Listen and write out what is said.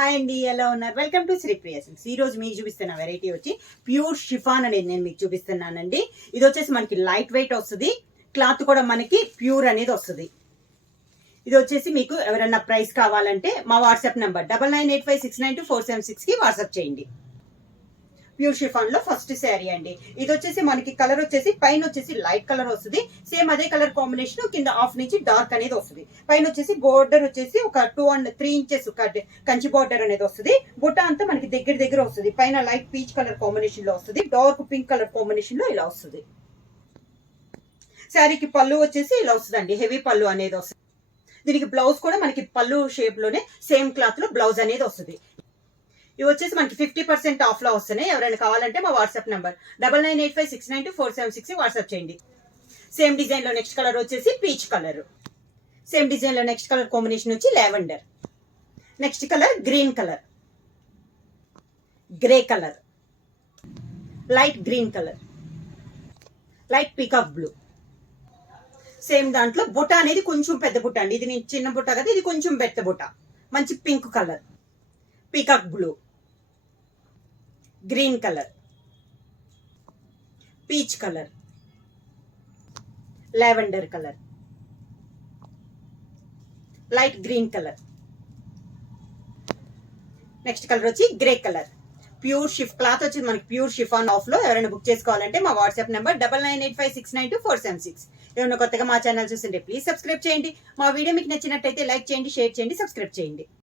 Hi అండి, ఎలా ఉన్నారు? Welcome to Shri Priya silks. ఈ రోజు మీకు చూపిస్తున్న వెరైటీ వచ్చి ప్యూర్ షిఫాన్ అనేది నేను మీకు చూపిస్తున్నానండి. ఇది వచ్చేసి మనకి లైట్ వెయిట్ వస్తుంది, క్లాత్ కూడా మనకి ప్యూర్ అనేది వస్తుంది. ఇది వచ్చేసి మీకు ఎవరైనా ప్రైస్ కావాలంటే మా వాట్సాప్ నెంబర్ 9985692476 కి వాట్సాప్ చేయండి. ప్యూర్ షిఫాన్ లో ఫస్ట్ శారీ అండి. ఇది వచ్చేసి మనకి కలర్ వచ్చేసి పైన వచ్చేసి లైట్ కలర్ వస్తుంది, సేమ్ అదే కలర్ కాంబినేషన్ కింద హాఫ్ నుంచి డార్క్ అనేది వస్తుంది. పైన వచ్చేసి బోర్డర్ వచ్చేసి ఒక 2 and 3 inches కంచి బోర్డర్ అనేది వస్తుంది. బుట్ట అంతా మనకి దగ్గర వస్తుంది. పైన లైట్ పీచ్ కలర్ కాంబినేషన్ లో వస్తుంది, డార్క్ పింక్ కలర్ కాంబినేషన్ లో ఇలా వస్తుంది. శారీకి పళ్ళు వచ్చేసి ఇలా వస్తుందండి, హెవీ పళ్ళు అనేది వస్తుంది. దీనికి బ్లౌజ్ కూడా మనకి పళ్ళు షేప్ లోనే సేమ్ క్లాత్ లో బ్లౌజ్ అనేది వస్తుంది. ఇవి వచ్చేసి మనకి 50% ఆఫ్ లో వస్తున్నాయి. ఎవరైనా కావాలంటే మా వాట్సాప్ నెంబర్ 9985692476 వాట్సాప్ చేయండి. సేమ్ డిజైన్ లో నెక్స్ట్ కలర్ వచ్చేసి పీచ్ కలర్. సేమ్ డిజైన్ లో నెక్స్ట్ కలర్ కాంబినేషన్ వచ్చి lavender. Next colour green colour, grey colour, light green colour, light peacock blue. Same దాంట్లో బుట్ట అనేది కొంచెం పెద్ద బుట్ట అండి. ఇది నేను చిన్న బుట్ట కదా, ఇది కొంచెం పెద్ద బుట్ట. మంచి pink colour, peacock blue, green colour, peach colour, lavender colour, light green colour. Next colour వచ్చి గ్రే కలర్. ప్యూర్ క్లాత్ వచ్చి మనకి ప్యూర్ షిఫాన్ ఆఫ్ లో ఎవరైనా బుక్ చేసుకోవాలంటే మా వాట్సాప్ నెంబర్ 9985692476. ఏమైనా కొత్తగా మా ఛానల్ చూస్తుంటే ప్లీజ్ సబ్స్క్రైబ్ చేయండి. మా వీడియో మీకు నచ్చినట్టయితే లైక్ చేయండి, షేర్ చేయండి, సబ్స్క్రైబ్ చేయండి.